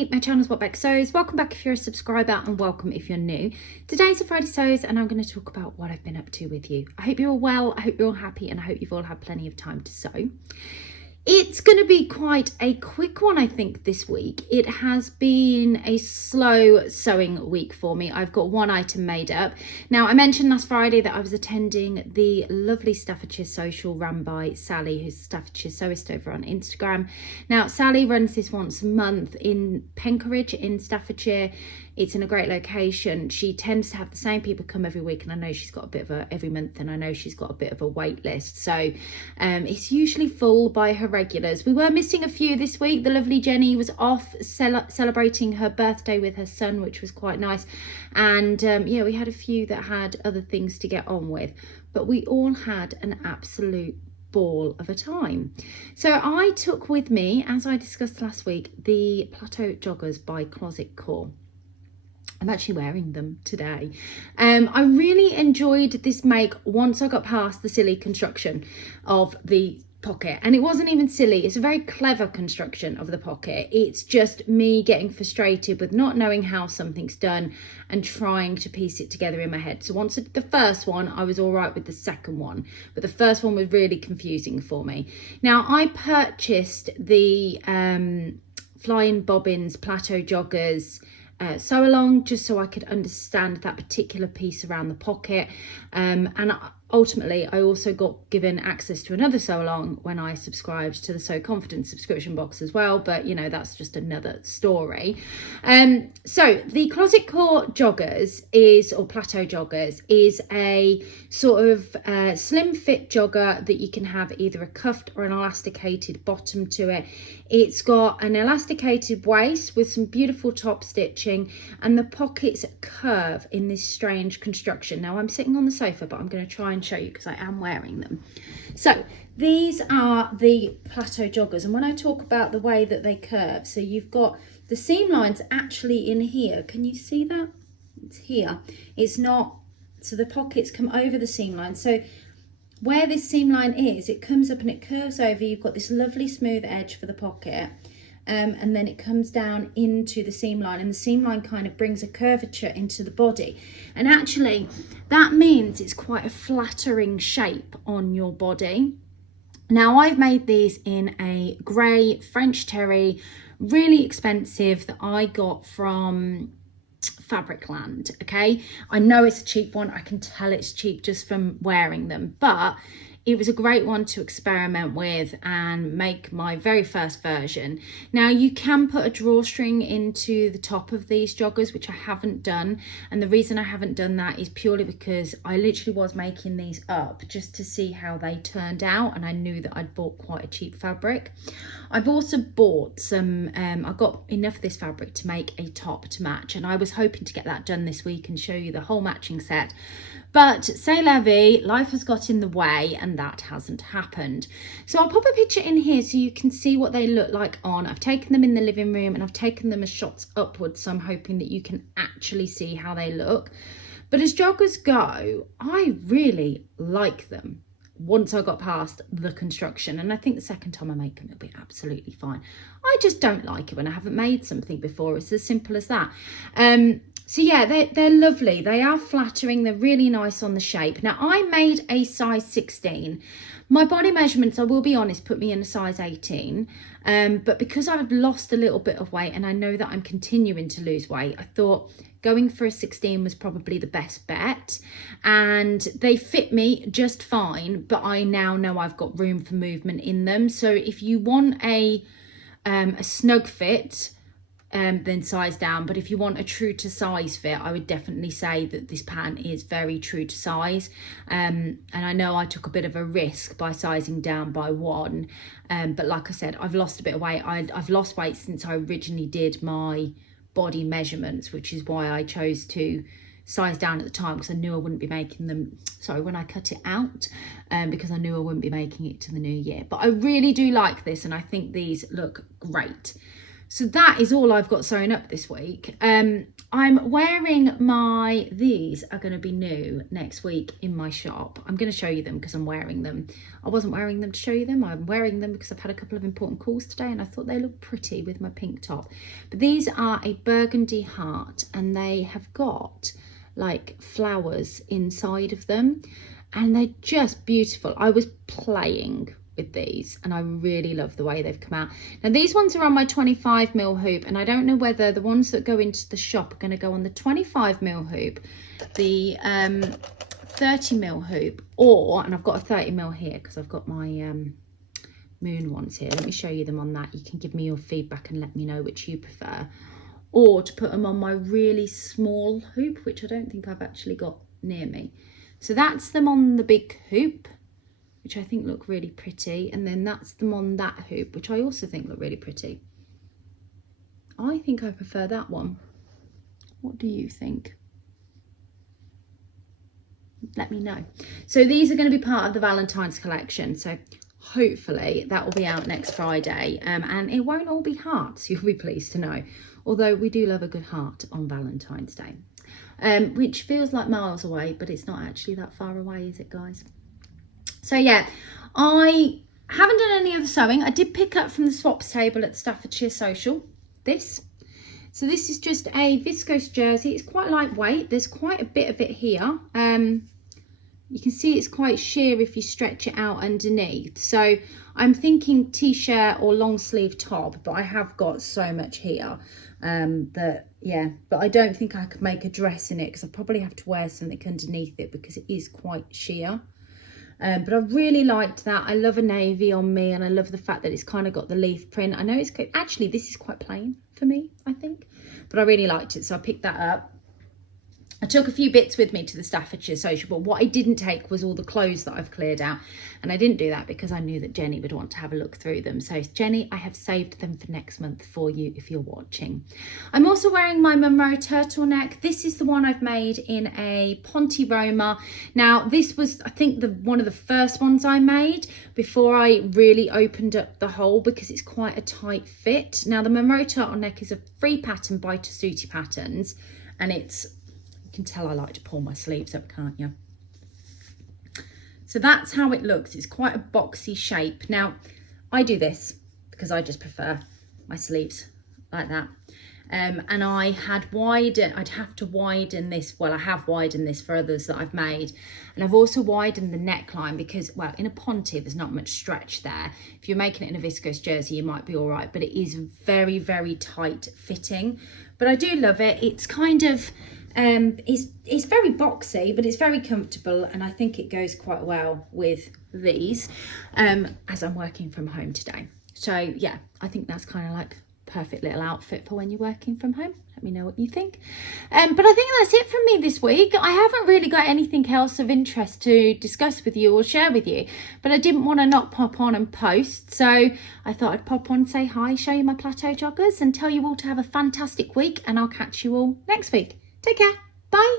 everybody, my channel's What Beck Sews. Welcome back if you're a subscriber and welcome if you're new. Today's a Friday Sews and I'm going to talk about what I've been up to with you. I hope you're all well, I hope you're all happy and I hope you've all had plenty of time to sew. It's going to be quite a quick one, I think, this week. It has been a slow sewing week for me. I've got one item made up. Now, I mentioned last Friday that I was attending the lovely Staffordshire social run by Sally, who's Staffordshire Sewist over on Instagram. Now, Sally runs this once a month in Pencoridge in Staffordshire. It's in a great location. She tends to have the same people come every week, and I know she's got a bit of every month, and I know she's got a bit of a wait list. So it's usually full by her regulars. We were missing a few this week. The lovely Jenny was off celebrating her birthday with her son, which was quite nice. And yeah, we had a few that had other things to get on with, but we all had an absolute ball of a time. So I took with me, as I discussed last week, the Plateau Joggers by Closet Core. I'm actually wearing them today. I really enjoyed this make once I got past the silly construction of the pocket, and it wasn't even silly. It's a very clever construction of the pocket. It's just me getting frustrated with not knowing how something's done and trying to piece it together in my head. So once I did the first one, I was all right with the second one, but the first one was really confusing for me. Now, I purchased the Flying Bobbins Plateau Joggers sew along just so I could understand that particular piece around the pocket, and ultimately I also got given access to another sew along when I subscribed to the Sew Confidence subscription box as well, but you know, that's just another story. So the Closet Core Joggers or Plateau Joggers is a sort of slim fit jogger that you can have either a cuffed or an elasticated bottom to it. It's got an elasticated waist with some beautiful top stitching, and the pockets curve in this strange construction. Now, I'm sitting on the sofa, but I'm going to try and show you because I am wearing them. So these are the Plateau Joggers, and when I talk about the way that they curve, so you've got the seam lines actually in here. Can you see that? It's here. It's not, so the pockets come over the seam line. So where this seam line is, it comes up and it curves over. You've got this lovely smooth edge for the pocket, and then it comes down into the seam line, and the seam line kind of brings a curvature into the body, and actually that means it's quite a flattering shape on your body. Now, I've made these in a grey French terry, really expensive, that I got from Fabricland. Okay, I know it's a cheap one, I can tell it's cheap just from wearing them, but it was a great one to experiment with and make my very first version. Now, you can put a drawstring into the top of these joggers, which I haven't done, and the reason I haven't done that is purely because I literally was making these up just to see how they turned out, and I knew that I'd bought quite a cheap fabric. I've also bought some, I got enough of this fabric to make a top to match, and I was hoping to get that done this week and show you the whole matching set. But c'est la vie, life has got in the way and that hasn't happened. So I'll pop a picture in here so you can see what they look like on. I've taken them in the living room and I've taken them as shots upwards, so I'm hoping that you can actually see how they look. But as joggers go, I really like them once I got past the construction, and I think the second time I make them it'll be absolutely fine. I just don't like it when I haven't made something before. It's as simple as that. So yeah, they're lovely. They are flattering. They're really nice on the shape. Now, I made a size 16. My body measurements, I will be honest, put me in a size 18. But because I've lost a little bit of weight and I know that I'm continuing to lose weight, I thought going for a 16 was probably the best bet. And they fit me just fine, but I now know I've got room for movement in them. So if you want a snug fit, then size down, but if you want a true to size fit, I would definitely say that this pant is very true to size, and I know I took a bit of a risk by sizing down by one, but like I said, I've lost a bit of weight. I've lost weight since I originally did my body measurements, which is why I chose to size down at the time, because I knew I wouldn't be making them, sorry, when I cut it out, because I knew I wouldn't be making it to the new year. But I really do like this, and I think these look great. So that is all I've got sewn up this week. I'm wearing these are going to be new next week in my shop. I'm going to show you them because I'm wearing them. I wasn't wearing them to show you them. I'm wearing them because I've had a couple of important calls today and I thought they look pretty with my pink top. But these are a burgundy heart and they have got like flowers inside of them and they're just beautiful. I was playing with these and I really love the way they've come out. Now these ones are on my 25mm hoop and I don't know whether the ones that go into the shop are going to go on the 25mm hoop, the 30mm hoop, or, and I've got a 30mm here because I've got my moon ones here. Let me show you them on that. You can give me your feedback and let me know which you prefer, or to put them on my really small hoop, which I don't think I've actually got near me. So that's them on the big hoop, which I think look really pretty, and then that's them on that hoop, which I also think look really pretty. I think I prefer that one. What do you think? Let me know. So these are going to be part of the Valentine's collection, so hopefully that will be out next Friday, and it won't all be hearts, you'll be pleased to know, although we do love a good heart on Valentine's Day, which feels like miles away, but it's not actually that far away, is it, guys? So yeah, I haven't done any other sewing. I did pick up from the swaps table at the Staffordshire Social this. So this is just a viscose jersey. It's quite lightweight. There's quite a bit of it here. You can see it's quite sheer if you stretch it out underneath. So I'm thinking t-shirt or long sleeve top, but I have got so much here that, yeah, but I don't think I could make a dress in it because I probably have to wear something underneath it because it is quite sheer. But I really liked that. I love a navy on me and I love the fact that it's kind of got the leaf print. I know it's actually, this is quite plain for me, I think, but I really liked it, so I picked that up. I took a few bits with me to the Staffordshire Social, but what I didn't take was all the clothes that I've cleared out. And I didn't do that because I knew that Jenny would want to have a look through them. So Jenny, I have saved them for next month for you if you're watching. I'm also wearing my Monroe turtleneck. This is the one I've made in a Ponte Roma. Now, this was, I think, one of the first ones I made before I really opened up the hole because it's quite a tight fit. Now, the Monroe turtleneck is a free pattern by Tessuti Patterns, and it's, you can tell I like to pull my sleeves up, can't you? So that's how it looks. It's quite a boxy shape. Now, I do this because I just prefer my sleeves like that. And I'd have to widen this. Well, I have widened this for others that I've made. And I've also widened the neckline because, well, in a Ponte, there's not much stretch there. If you're making it in a viscose jersey, you might be all right, but it is very, very tight fitting. But I do love it. It's kind of, it's very boxy, but it's very comfortable. And I think it goes quite well with these as I'm working from home today. So yeah, I think that's kind of like perfect little outfit for when you're working from home. Let me know what you think. But I think that's it from me this week. I haven't really got anything else of interest to discuss with you or share with you, but I didn't want to not pop on and post, so I thought I'd pop on, say hi, show you my Plateau Joggers, and tell you all to have a fantastic week, and I'll catch you all next week. Take care. Bye.